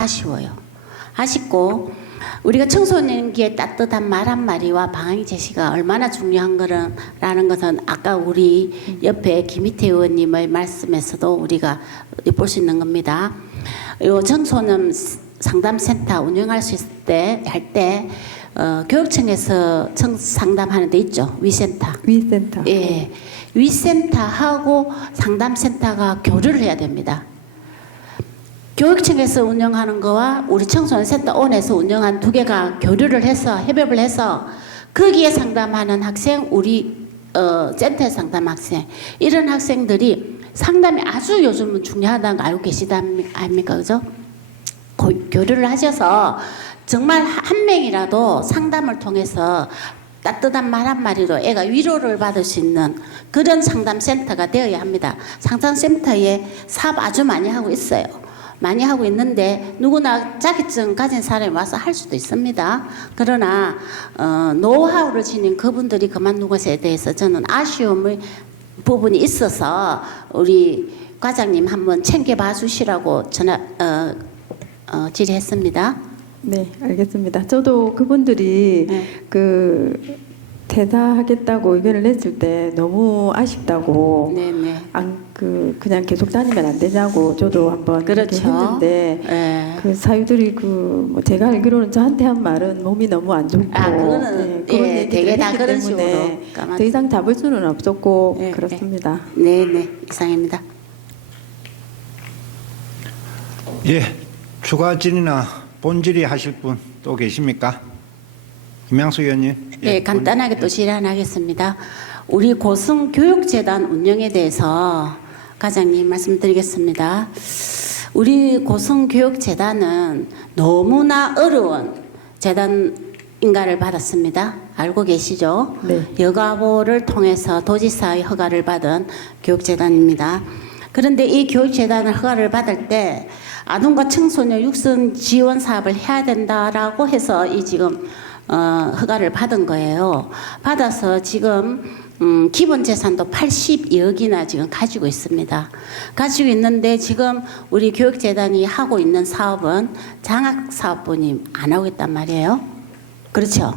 아쉬워요. 아쉽고 우리가 청소년기에 따뜻한 말 한마디와 방향 제시가 얼마나 중요한 거라는 것은 아까 우리 옆에 김희태 의원님의 말씀에서도 우리가 볼 수 있는 겁니다. 요 청소년 상담센터 운영할 수 있을 때 할 때 어, 교육청에서 청 상담하는 데 있죠 위센터. 위센터. 예, 위센터하고 상담센터가 교류를 해야 됩니다. 교육청에서 운영하는 거와 우리 청소년 센터 온에서 운영한 두 개가 교류를 해서 협업을 해서 거기에 상담하는 학생, 우리 어, 센터에 상담 학생 이런 학생들이 상담이 아주 요즘은 중요하다는 거 알고 계시다 아닙니까, 그죠? 고- 교류를 하셔서 정말 한 명이라도 상담을 통해서 따뜻한 말 한마디로 애가 위로를 받을 수 있는 그런 상담센터가 되어야 합니다. 상담센터에 사업 아주 많이 하고 있어요. 많이 하고 있는데 누구나 자격증 가진 사람이 와서 할 수도 있습니다. 그러나 어, 노하우를 지닌 그분들이 그만둔 것에 대해서 저는 아쉬움의 부분이 있어서 우리 과장님 한번 챙겨봐 주시라고 전화 어, 어, 질의했습니다. 네, 알겠습니다. 저도 그분들이 네. 그 퇴사하겠다고 의견을 냈을 때 너무 아쉽다고 네네. 안 그 그냥 계속 다니면 안 되냐고 저도 한번 그렇게 그렇죠. 했는데 예. 그 사유들이 그 뭐 제가 알기로는 저한테 한 말은 몸이 너무 안 좋고 아, 그거는, 그런 예, 얘기들을 되게 다 했기 그런 때문에 식으로 까만- 더 이상 잡을 수는 없었고 네, 그렇습니다. 네 네 이상입니다. 예, 추가 질의나 본질의 하실 분 또 계십니까? 김양수 의원님. 예, 간단하게 또 질의하겠습니다. 우리 고성교육재단 운영에 대해서 과장님 말씀드리겠습니다. 우리 고성교육재단은 너무나 어려운 재단 인가를 받았습니다. 알고 계시죠? 네. 여가부를 통해서 도지사의 허가를 받은 교육재단입니다. 그런데 이 교육재단을 허가를 받을 때 아동과 청소년 육성 지원 사업을 해야 된다라고 해서 이 지금 어, 허가를 받은 거예요. 받아서 지금 음, 기본 재산도 82억이나 지금 가지고 있습니다. 가지고 있는데 지금 우리 교육재단이 하고 있는 사업은 장학 사업분이 안 하고 있단 말이에요. 그렇죠?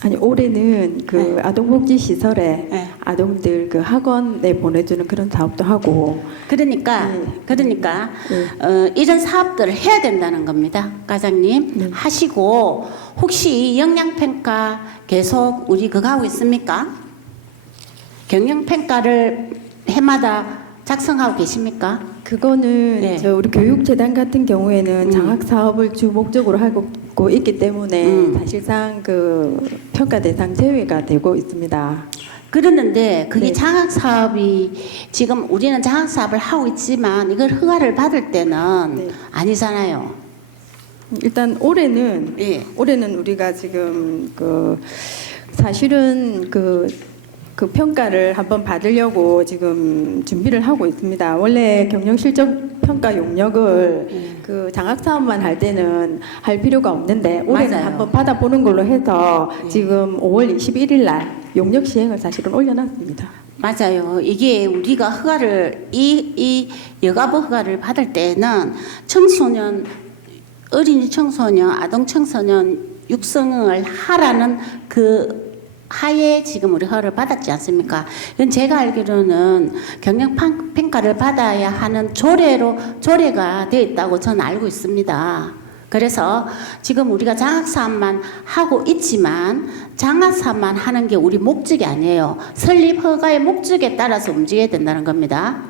아니 올해는 그 네. 아동복지 시설에 네. 아동들 그 학원에 보내주는 그런 사업도 하고 그러니까 네. 그러니까 네. 어, 이런 사업들을 해야 된다는 겁니다, 과장님 네. 하시고 혹시 영양 평가 계속 우리 그거 하고 있습니까? 경영 평가를 해마다 작성하고 계십니까? 그거는 네. 저 우리 교육재단 같은 경우에는 음. 장학 사업을 주 목적으로 하고 있기 때문에 음. 사실상 그 평가 대상 제외가 되고 있습니다. 그러는데 그게 네. 장학 사업이 지금 우리는 장학 사업을 하고 있지만 이걸 허가를 받을 때는 네. 아니잖아요. 일단 올해는 예. 올해는 우리가 지금 그 사실은 그, 그 평가를 한번 받으려고 지금 준비를 하고 있습니다. 원래 경영 실적 평가 용역을 음. 그 장학 사업만 할 때는 할 필요가 없는데 올해는 맞아요. 한번 받아보는 걸로 해서 예. 지금 5월 21일 날 용역 시행을 사실은 올려놨습니다. 맞아요. 이게 우리가 허가를 이, 이 여가부 허가를 받을 때는 청소년 어린이 청소년 아동 청소년 육성을 하라는 그 하에 지금 우리 허가를 받았지 않습니까? 제가 알기로는 경영 판- 평가를 받아야 하는 조례로 조례가 되어 있다고 저는 알고 있습니다. 그래서 지금 우리가 장학 사업만 하고 있지만 장학 사업만 하는 게 우리 목적이 아니에요. 설립 허가의 목적에 따라서 움직여야 된다는 겁니다.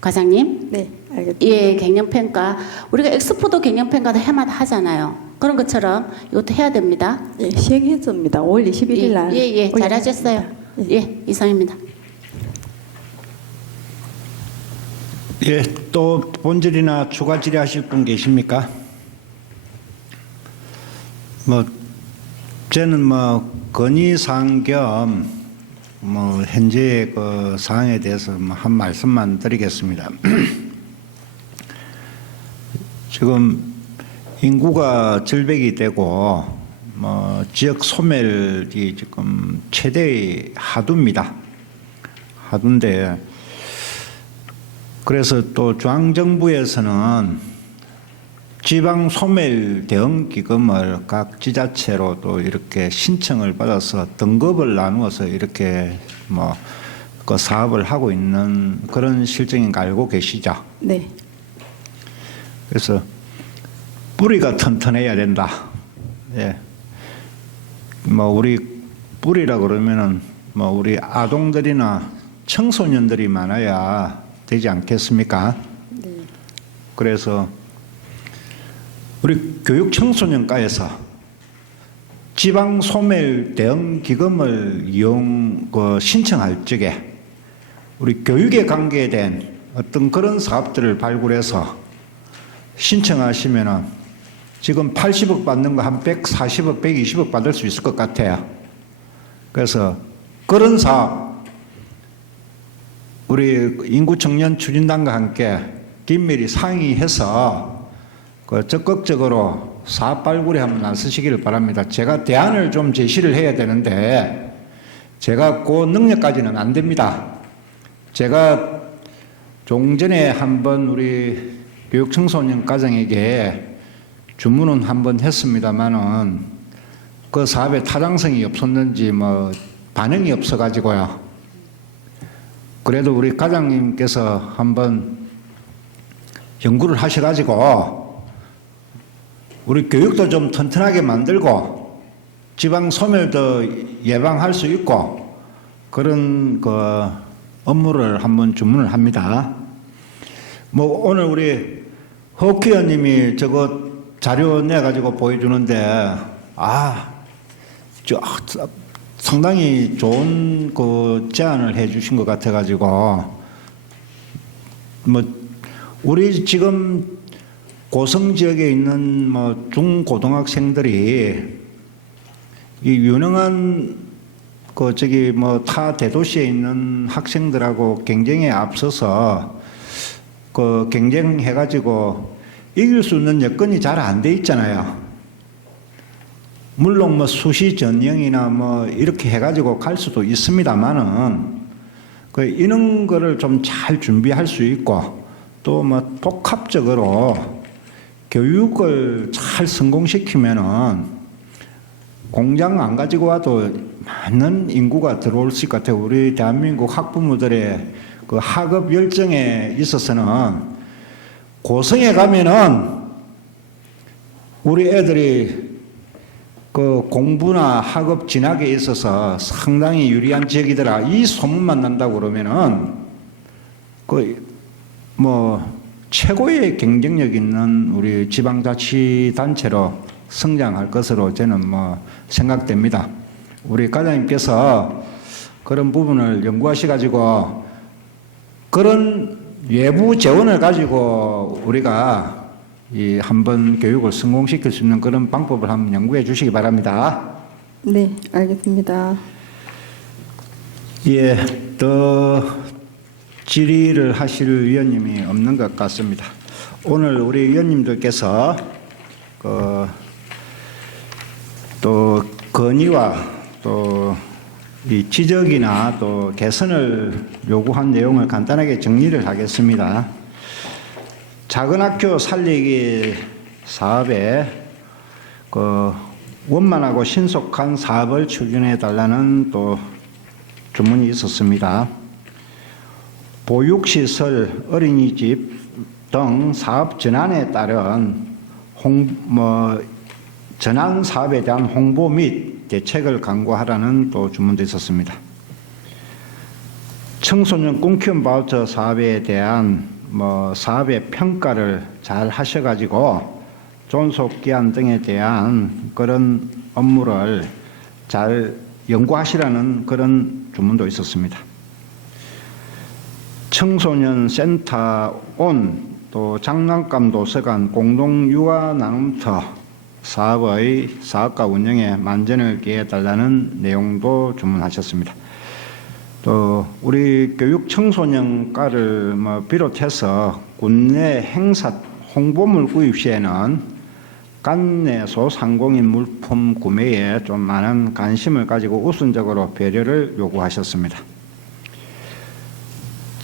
과장님? 네, 알겠습니다. 예, 경영평가. 우리가 엑스포도 경영평가도 해마다 하잖아요. 그런 것처럼 이것도 해야 됩니다. 예, 시행했습니다. 5월 21일 날. 예, 예, 올려놨습니다. 잘하셨어요. 예. 예, 이상입니다. 예, 또 본질이나 추가 질의 하실 분 계십니까? 뭐 저는 뭐 건의사항 겸 뭐 현재의 그 사항에 대해서 뭐한 말씀만 드리겠습니다. 지금 인구가 절벽이 되고 뭐 지역 소멸이 지금 최대의 하두입니다. 하두인데 그래서 또 중앙 정부에서는 지방 소멸 대응 기금을 각 지자체로 또 이렇게 신청을 받아서 등급을 나누어서 이렇게 뭐 그 사업을 하고 있는 그런 실정인 거 알고 계시죠? 네. 그래서 뿌리가 튼튼해야 된다. 예. 뭐 우리 뿌리라 그러면은 뭐 우리 아동들이나 청소년들이 많아야 되지 않겠습니까? 네. 그래서 우리 교육 청소년과에서 지방 소멸 대응 기금을 이용 그 신청할 적에 우리 교육에 관계된 어떤 그런 사업들을 발굴해서 신청하시면은 지금 80억 받는 거 한 140억, 120억 받을 수 있을 것 같아요. 그래서 그런 사업 우리 인구 청년 추진단과 함께 긴밀히 상의해서 그 적극적으로 사업 발굴에 한번 나서시기를 바랍니다. 제가 대안을 좀 제시를 해야 되는데 제가 그 능력까지는 안 됩니다. 제가 종전에 한번 우리 교육 청소년 가정에게 주문은 한번 했습니다마는 그 사업에 타당성이 없었는지 뭐 반응이 없어가지고요. 그래도 우리 과장님께서 한번 연구를 하셔가지고 우리 교육도 좀 튼튼하게 만들고 지방 소멸도 예방할 수 있고 그런 그 업무를 한번 주문을 합니다. 뭐 오늘 우리 허키 의원님이 저거 자료 내 가지고 보여주는데 아 저 상당히 좋은 그 제안을 해주신 것 같아 가지고 뭐 우리 지금 고성 지역에 있는 뭐 중고등학생들이 이 유능한 그 저기 뭐 타 대도시에 있는 학생들하고 경쟁에 앞서서 그 경쟁해 가지고 이길 수 있는 여건이 잘 안 돼 있잖아요. 물론 뭐 수시 전형이나 뭐 이렇게 해 가지고 갈 수도 있습니다만은 그 이런 거를 좀 잘 준비할 수 있고 또 뭐 복합적으로 교육을 잘 성공시키면은 공장 안 가지고 와도 많은 인구가 들어올 수 있을 것 같아요. 우리 대한민국 학부모들의 그 학업 열정에 있어서는 고성에 가면은 우리 애들이 그 공부나 학업 진학에 있어서 상당히 유리한 지역이더라. 이 소문만 난다고 그러면은 그 뭐 최고의 경쟁력 있는 우리 지방자치단체로 성장할 것으로 저는 뭐 생각됩니다. 우리 과장님께서 그런 부분을 연구하시 가지고 그런 외부 재원을 가지고 우리가 이 한번 교육을 성공시킬 수 있는 그런 방법을 한번 연구해 주시기 바랍니다. 네, 알겠습니다. 예, 더 질의를 하실 위원님이 없는 것 같습니다. 오늘 우리 위원님들께서 그, 또 건의와 또 이 지적이나 또 개선을 요구한 내용을 간단하게 정리를 하겠습니다. 작은 학교 살리기 사업에 그 원만하고 신속한 사업을 추진해 달라는 또 주문이 있었습니다. 보육시설, 어린이집 등 사업 전환에 따른 홍, 뭐, 전환 사업에 대한 홍보 및 대책을 강구하라는 또 주문도 있었습니다. 청소년 꿈키움 바우처 사업에 대한 뭐 사업의 평가를 잘 하셔가지고 존속 기한 등에 대한 그런 업무를 잘 연구하시라는 그런 주문도 있었습니다. 청소년 센터 온 또 장난감 도서관 공동 유아 나눔터 사업의 사업과 운영에 만전을 기해 달라는 내용도 주문하셨습니다. 또 우리 교육 청소년과를 뭐 비롯해서 국내 행사 홍보물 구입 시에는 간내 소 상공인 물품 구매에 좀 많은 관심을 가지고 우선적으로 배려를 요구하셨습니다.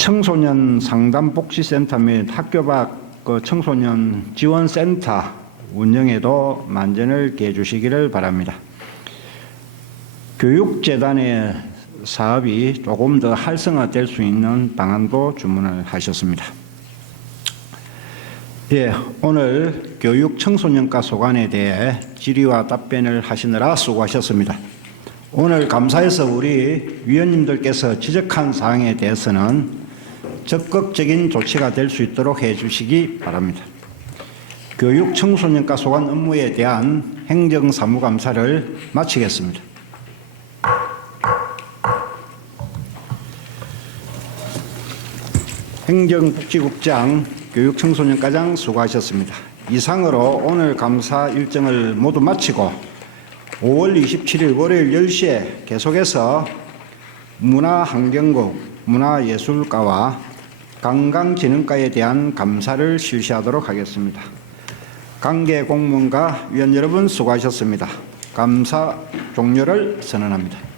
청소년 상담 복지센터 및 학교 밖 그 청소년 지원센터 운영에도 만전을 기해 주시기를 바랍니다. 교육재단의 사업이 조금 더 활성화될 수 있는 방안도 주문을 하셨습니다. 예, 오늘 교육 청소년과 소관에 대해 질의와 답변을 하시느라 수고하셨습니다. 오늘 감사해서 우리 위원님들께서 지적한 사항에 대해서는 적극적인 조치가 될 수 있도록 해 주시기 바랍니다. 교육 청소년과 소관 업무에 대한 행정사무감사를 마치겠습니다. 행정복지국장, 교육청소년과장 수고하셨습니다. 이상으로 오늘 감사 일정을 모두 마치고 5월 27일 월요일 10시에 계속해서 문화환경국, 문화예술과와 관광진흥과에 대한 감사를 실시하도록 하겠습니다. 관계 공무원과 위원 여러분 수고하셨습니다. 감사 종료를 선언합니다.